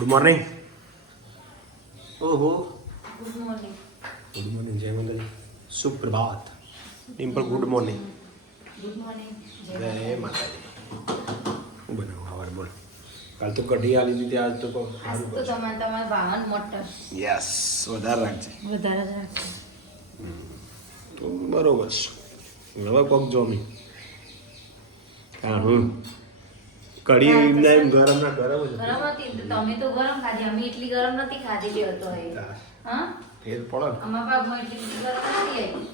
Good morning. ઓહો good morning. Good morning. જય માતાજી. સુપ્રભાત. Dimple good morning. Good morning. જય માતાજી. હું બનાવું ખાવાનું બોલ. કાલ તો કઢી આલી દીધી, આજ તો આજ તો તમારા વાહન મોટર યસ વધારે રાખજે. વધારે રાખજો. તો બરોબર છે. હવે કોક જોમી હા કઢી એમને એમ ગરમ ના ગરમ જ ગરમ હતી તો તમે તો ગરમ ખાધી, અમે એટલી ગરમ નથી ખાધી જે હતો એ. હા ફેર પડે ને. અમારા બાપમાં એટલી ગરમ નથી આવી.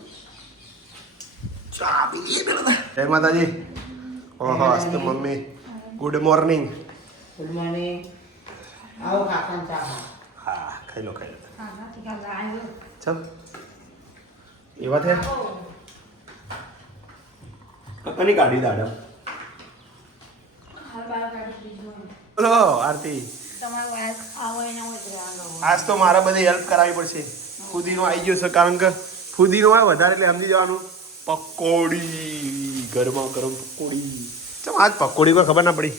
ચા પી લઈએ પેલા. જય માતાજી. ઓહો આજ તો mummy good morning. Good morning. આવો કાકા ચા. હા ખાઈ લો. હા ઠીક છે આવ્યો. ચલ એવા થયા કની ગાડી દાડા. હાલ બાર કાઢી દીધો. બોલો આરતી. તમારો વાસ આવો એના જ રહેવાનો. આજ તો મારે બધી હેલ્પ કરાવવી પડશે. ફુદીનો આવી ગયો છે, કારણ કે ફુદીનો હોય વધારે એટલે સમજી જવાનું. પકોડી ગરમા ગરમ પકોડી. ચમ આજ પકોડી કોઈ ખબર ના પડી.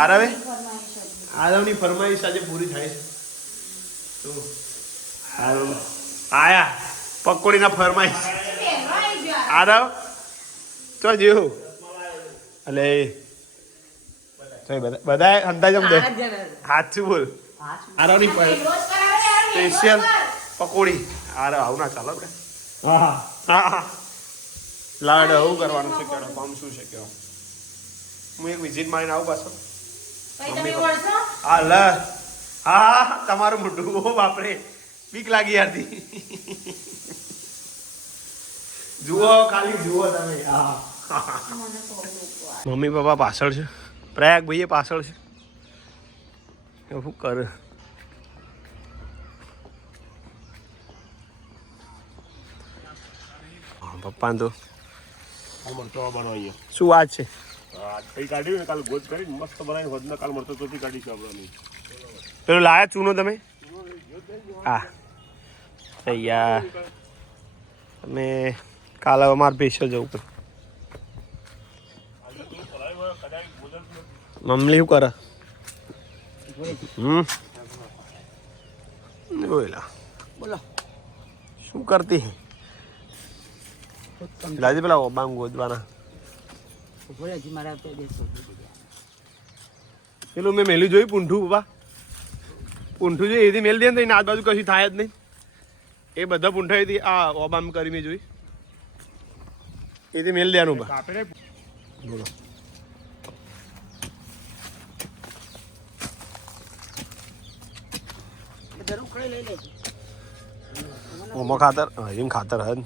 આરવે આરવની ફરમાઈશ આજે પૂરી થાય છે. તો આરવ આયા પકોડીના ફરમાઈશ. આરવ તો જેવું એટલે બધા અંદાજ દે સાચું બોલ. આરવની સ્પેશિયલ પકોડી. આરવ આવું ના ચાલો આપણે. હા હા લાડ આવું કરવાનું છે. કેડો કામ શું છે કેવો. હું એક વિઝિટ મારીને આવું પાછો. હા લ હા તમારું મોઢું. ઓ બાપરે બીક લાગી યારથી. જુઓ ખાલી જુઓ તમે. હા મમ્મી પપ્પા પાછળ છે, પ્રયાગ ભાઈએ પાછળ છે. શું કરે પપ્પા તો શું વાત છે. કઈ કાઢ્યું ને કાલ ગોજ કરી મસ્ત બનાવી વધને કાલ મળતો તો કાઢી છે આપણે. પેલો લાયા ચૂનો તમે. હા યાર તમે કાલે અમારે પેશલ જવું પડે. મમલી શું કરે. બોલા બોલો. શું કરતી લાજે પેલા ઓબાંગ ગોદવાના. ભોળાજી મારા पे દેખો. પેલું મેં મેલું જોયું પૂંઠું બાબા. પૂંઠું જોઈ એથી મેલ દે ને તો આજુબાજુ કશું થાય જ નહીં. એ બધા પૂંઠા એથી આ ઓબામ કરી મેં જોઈ એથી મેલ દેવાનું બા. બોલો જરૂર કઈ લઈ લે. ઓમાં ખાતર હજીમ ખાતર હદ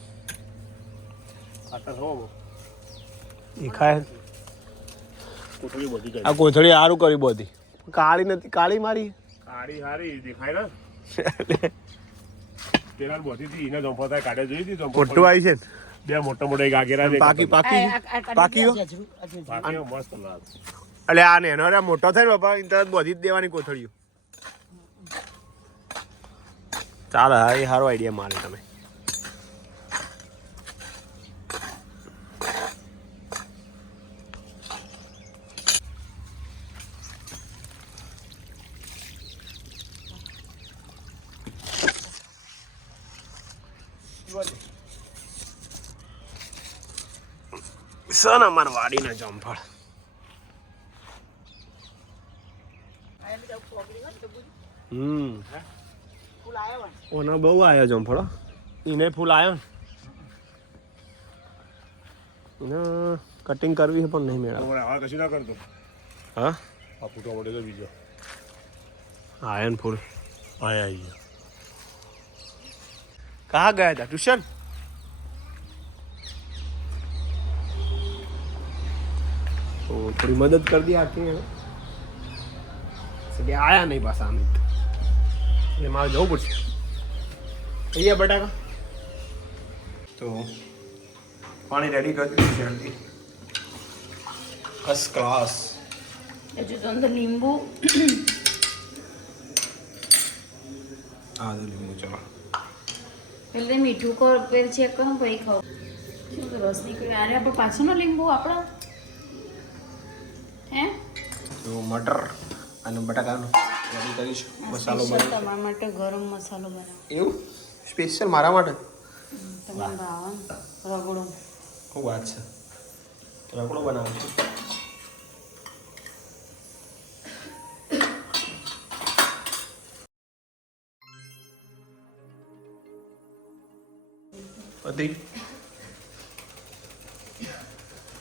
એ ખાય. કોથળી બધી આ કોથળી સારું કરી બધી. કાળી નથી કાળી મારી. કાળી હારી દેખાય ને પેલા બધી હતી એને જંપો થાય કાઢે જોઈ હતી. મોટું આવી છે ને બે મોટા મોટા ગાગેરા પાકી પાકી પાકી મસ્ત લાગ. એટલે આ ને એનો મોટો થાય ને બાપા એને તરત બધી જ દેવાની કોથળીઓ. ચાલે હા એ સારો આઈડિયા મારે તમે. સન અમાર વાડીના જમફળ. ઓના બહુ આવ્યા જમફળ. એને ફૂલ આવ્યો ને એને કટિંગ કરવી છે પણ નહીં મેળવ. હવે કશું ના કરતો. હા આ ફૂટવા મળે તો બીજો આવ્યો ને ફૂલ આયા ગયા. કહા ગયા હતા ટ્યુશન. તો થોડી મદદ કરી દી આખી. આયા નહીં પાછા અમિત એટલે મારે જવું પડશે. અહીંયા બટાકા તો પાણી રેડી કરી દીધું છે. First class. હજુ તો અંદર લીંબુ આ લીંબુ ચલો. એટલે મીઠું કો પેર ચેક કરો પછી ખાવ. શું તો રસ નીકળ્યો. આરે આપણે પાછળનો લીંબુ આપણા હે તો મટર અને બટાકાનું રેડી કરીશું મસાલો સ્પેશિયલ તમારા માટે ગરમ મસાલો બનાવો. એવું સ્પેશિયલ મારા માટે તમને ભાવે ને? રગડો. શું વાત છે રગડો બનાવું છું પતિ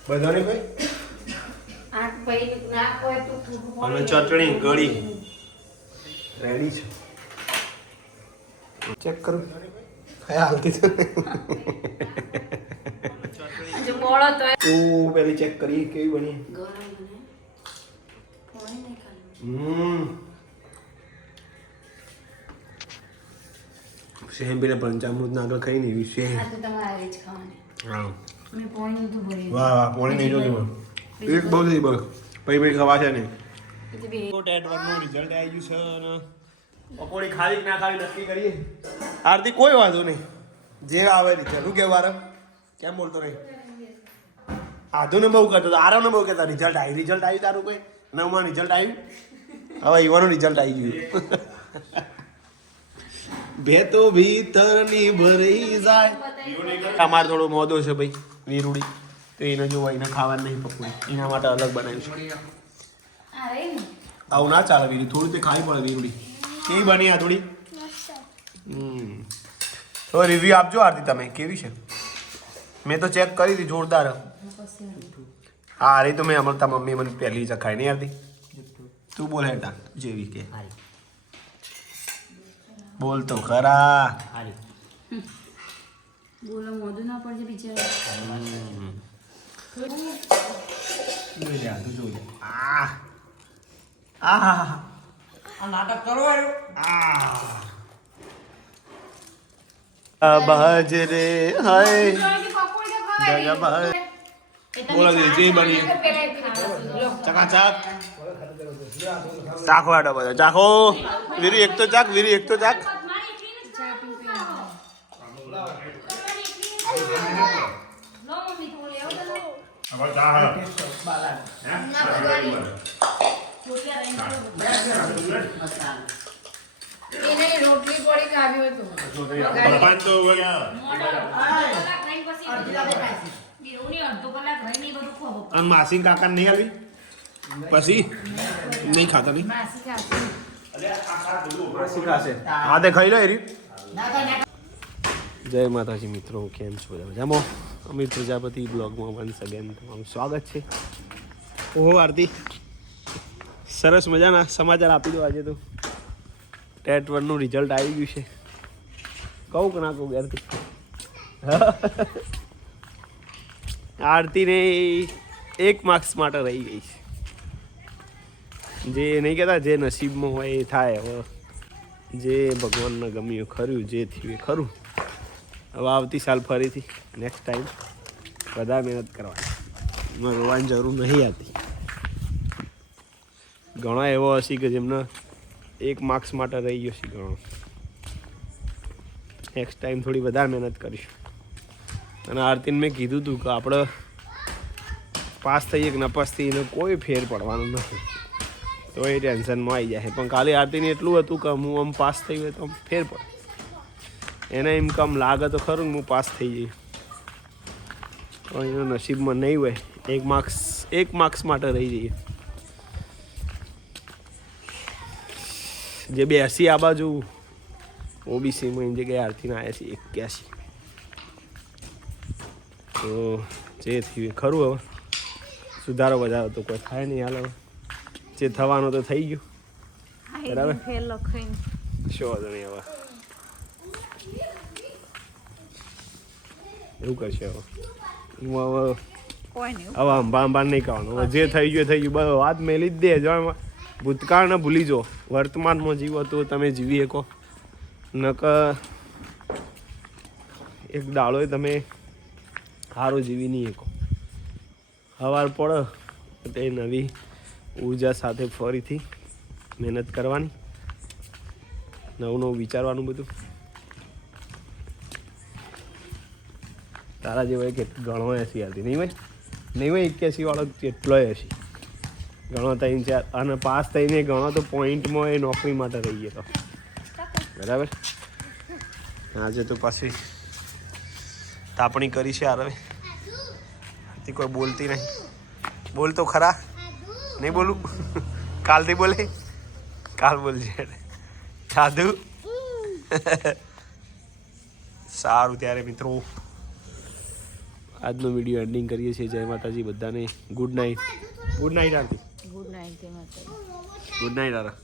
બધાને ભાઈ આઠ ભાઈ ના હોય તો અને ચટણી ગળી રેડી છે ચેક કરું કયા હાલતી છે જો મોળો તો પેલી ચેક કરી કેવી બની ગરમ બને. પાણી નહીં ખાવાનું. સેમ પેલા પંચામૃત ના આગળ ખાઈ નહીં વિશે આ તો તમારે આવી જ ખાવાની. હા મેં પાણી નતું ભર્યું. વાહ વાહ પોણી નહીં જોયું એક બહુ થઈ બસ પછી ખવા છે નહીં એટલે બે ટેટ વનનું રિઝલ્ટ આવી ગયું છે અને પકોડી ખાલી કે ના ખાલી નક્કી કરીએ આરતી કોઈ વાંધો નહીં જે આવે રિઝલ્ટ શું કેવું વારે કેમ બોલતો નહીં આધુને બહુ કરતો હતો આરામને બહુ કહેતા રિઝલ્ટ આવ્યું તારું કોઈ નવમાં રિઝલ્ટ આવ્યું હવે ઈવાનું રિઝલ્ટ આવી ગયું બે તો ભીતરની ભરી જાય અમારે થોડો મોદો છે ભાઈ વીરુડી તો એને જોવા એને ખાવાનું નહીં પકોડી એના માટે અલગ બનાવ્યું છે આ રહી ને આવું ના ચાલે વીરી થોડી તે ખાવી પડે વીરુડી કેવી બની આ થોડી તો રિવ્યુ આપજો આરતી તમે કેવી છે મેં તો ચેક કરી હતી જોરદાર હા અરે તો મેં અમરતા મમ્મી મને પહેલી ચખાઈ નહીં આરતી તું બોલ હેટા જેવી કે બોલ તો ખરા બોલો મોઢું ના પડશે બિચારા. જોઈ લે તું જોઈ લે આ આ નાટક કરવાનું બહજ રે હાય બોલો જે બની ચકાચક ચાખો આડો બધો ચાખો વીરી એક તો ચાખ વીરી એક તો ચાખ રોટલી પડી કાઢ્યો હતો. અને માસી કાકા નહીં આવી પછી નહીં ખાતા નહીં માસી ખાશે હા તે ખાઈ લો એરી જય માતાજી મિત્રો કેમ છો બધા મજામાં અમિત પ્રજાપતિ બ્લોગમાં વન્સ અગેન તમારું સ્વાગત છે ઓહો આરતી સરસ મજાના સમાચાર આપી દો આજે તો ટેટ વનનું રિઝલ્ટ આવી ગયું છે કહું કે ના કહું આરતી આરતીને 1 માર્ક્સ માટે રહી ગઈ છે જે નહીં કહેતા જે નસીબમાં હોય એ થાય હવે જે ભગવાનને ગમ્યું ખરું જે થયું એ ખરું હવે આવતી સાલ ફરીથી નેક્સ્ટ ટાઈમ વધારે મહેનત કરવાની એમાં રોવાની જરૂર નહીં આવતી ઘણા એવો હશે કે જેમને 1 માર્ક્સ માટે રહી ગયો છે ઘણો નેક્સ્ટ ટાઈમ થોડી વધારે મહેનત કરીશું અને આરતીને મેં કીધું હતું કે આપણે પાસ થઈએ કે નપાસ થઈએ એને કોઈ ફેર પડવાનો નથી તો એ ટેન્શનમાં આવી જાય પણ કાલે આરતીને એટલું હતું કે હું આમ પાસ થઈ હોય તો આમ ફેર પડે એને એમ કામ લાગે તો ખરું હું પાસ થઈ જઈશ પણ એના નસીબમાં નહીં હોય 1 માર્ક્સ માટે રહી જઈએ જે 82 આ બાજુ ઓબીસીમાં એની જગ્યાએ આરતીના આવ્યા છે 81 તો જે થયું ખરું હવે સુધારો વધારો તો કોઈ થાય નહીં હાલ હવે જે થવાનું તો થઈ ગયું બરાબર શું વાંધો નહીં હવે એવું કરશે હવે એમાં હવે અંબા નહીં કરવાનું હવે જે થઈ ગયું થઈ ગયું બસ વાત મેલી જ દે જો ભૂતકાળને ભૂલી જો વર્તમાનમાં જીવો તો તમે જીવી શકો નક એક દાડોય તમે સારું જીવી નહીં શકો સવાર પડે તે નવી ઉર્જા સાથે ફરીથી મહેનત કરવાની નવું વિચારવાનું બધું તારા જેવાય કે ઘણો એસી હતી નહીં ભાઈ 81 વાળો કેટલોય હશે ઘણો 3-4 અને પાસ થઈને ઘણો તો પોઈન્ટમાં એ નોકરી માટે રહી ગયો બરાબર. આજે તો પાછી તાપણી કરી છે યાર. હવે કોઈ બોલતી નહીં. બોલ તો ખરા. નહીં બોલું. કાલથી બોલે. કાલ બોલજે. સાધુ. સારું ત્યારે મિત્રો આજનો વિડીયો એન્ડિંગ કરીએ છીએ. જય માતાજી બધાને. Good night. Good night Aarti. Good night. Good night આરા.